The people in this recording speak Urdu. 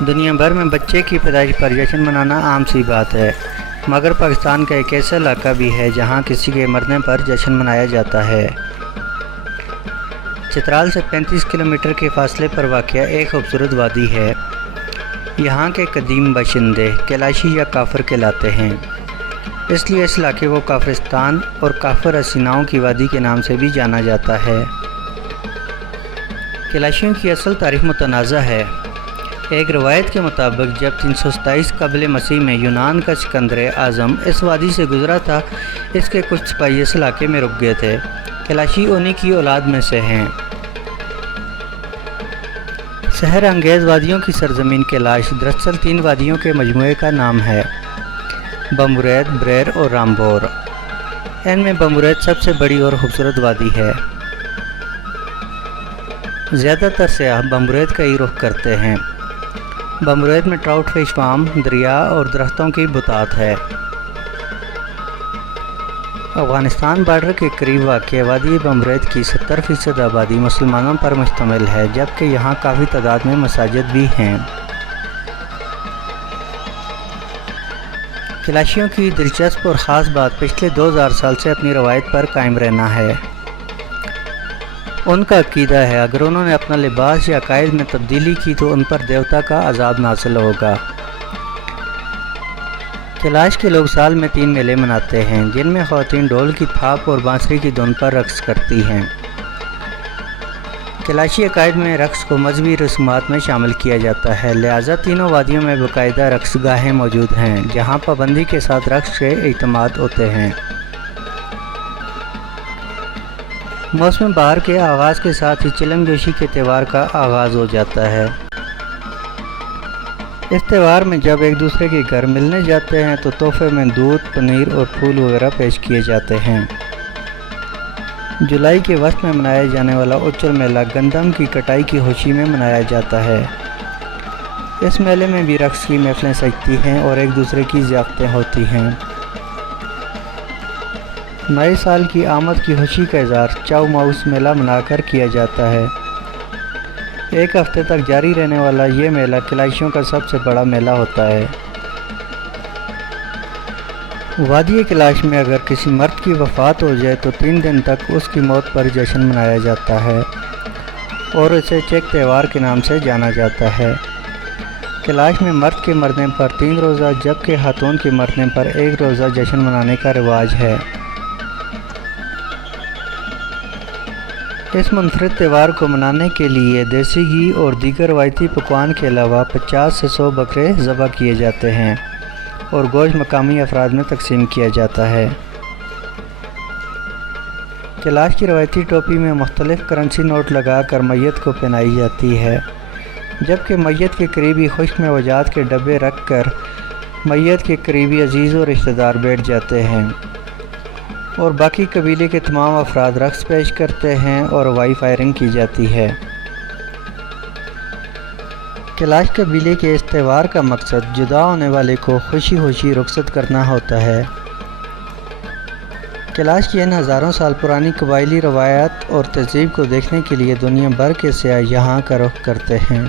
دنیا بھر میں بچے کی پیدائش پر جشن منانا عام سی بات ہے، مگر پاکستان کا ایک ایسا علاقہ بھی ہے جہاں کسی کے مرنے پر جشن منایا جاتا ہے۔ چترال سے 35 کلومیٹر کے فاصلے پر واقع ایک خوبصورت وادی ہے۔ یہاں کے قدیم باشندے کیلاشی یا کافر کہلاتے ہیں، اس لیے اس علاقے کو کافرستان اور کافر حسیناؤں کی وادی کے نام سے بھی جانا جاتا ہے۔ کیلاشیوں کی اصل تاریخ متنازع ہے۔ ایک روایت کے مطابق جب 327 قبل مسیح میں یونان کا سکندر اعظم اس وادی سے گزرا تھا، اس کے کچھ سپاہی اس علاقے میں رک گئے تھے۔ کیلاشی انہی کی اولاد میں سے ہیں۔ سحر انگیز وادیوں کی سرزمین کیلاش دراصل 3 وادیوں کے مجموعے کا نام ہے: بمبورید، بریر اور رامبور۔ ان میں بمبورید سب سے بڑی اور خوبصورت وادی ہے۔ زیادہ تر سیاح بمبورید کا ہی رخ کرتے ہیں۔ بمبورید میں ٹراؤٹ فش فارم، دریا اور درختوں کی بتات ہے۔ افغانستان بارڈر کے قریب واقع وادی بمبورید کی 70% آبادی مسلمانوں پر مشتمل ہے، جبکہ یہاں کافی تعداد میں مساجد بھی ہیں۔ کیلاشیوں کی دلچسپ اور خاص بات پچھلے 2000 سال سے اپنی روایت پر قائم رہنا ہے۔ ان کا عقیدہ ہے اگر انہوں نے اپنا لباس یا عقائد میں تبدیلی کی تو ان پر دیوتا کا عذاب نازل ہوگا۔ کیلاش کے لوگ سال میں 3 میلے مناتے ہیں، جن میں خواتین ڈھول کی تھاپ اور بانسری کی دھن پر رقص کرتی ہیں۔ کیلاشی عقائد میں رقص کو مذہبی رسومات میں شامل کیا جاتا ہے، لہٰذا تینوں وادیوں میں باقاعدہ رقص گاہیں موجود ہیں جہاں پابندی کے ساتھ رقص کے اجتماعات ہوتے ہیں۔ موسم بہار کے آغاز کے ساتھ ہی چلم جوشی کے تہوار کا آغاز ہو جاتا ہے۔ اس تہوار میں جب ایک دوسرے کے گھر ملنے جاتے ہیں تو تحفے میں دودھ، پنیر اور پھول وغیرہ پیش کیے جاتے ہیں۔ جولائی کے وسط میں منایا جانے والا اچر میلہ گندم کی کٹائی کی خوشی میں منایا جاتا ہے۔ اس میلے میں بھی رقص کی محفلیں سجتی ہیں اور ایک دوسرے کی ضیافتیں ہوتی ہیں۔ نئے سال کی آمد کی خوشی کا اظہار چاؤ ماؤس میلہ منا کر کیا جاتا ہے۔ 1 ہفتے تک جاری رہنے والا یہ میلہ کیلاشیوں کا سب سے بڑا میلہ ہوتا ہے۔ وادی کیلاش میں اگر کسی مرد کی وفات ہو جائے تو 3 دن تک اس کی موت پر جشن منایا جاتا ہے اور اسے چیک تہوار کے نام سے جانا جاتا ہے۔ کیلاش میں مرد کے مرنے پر 3 روزہ جبکہ خاتون کے مرنے پر 1 روزہ جشن منانے کا رواج ہے۔ اس منفرد تہوار کو منانے کے لیے دیسی گھی اور دیگر روایتی پکوان کے علاوہ 50 سے 100 بکرے ذبح کیے جاتے ہیں اور گوشت مقامی افراد میں تقسیم کیا جاتا ہے۔ کیلاش کی روایتی ٹوپی میں مختلف کرنسی نوٹ لگا کر میت کو پہنائی جاتی ہے، جبکہ میت کے قریبی خشک میوجات کے ڈبے رکھ کر میت کے قریبی عزیز و رشتہ دار بیٹھ جاتے ہیں اور باقی قبیلے کے تمام افراد رقص پیش کرتے ہیں اور ہوائی فائرنگ کی جاتی ہے۔ کیلاش قبیلے کے اس تہوار کا مقصد جدا ہونے والے کو خوشی خوشی رخصت کرنا ہوتا ہے۔ کیلاش کی ان ہزاروں سال پرانی قبائلی روایات اور تہذیب کو دیکھنے کے لیے دنیا بھر کے سیاح یہاں کا رخ کرتے ہیں۔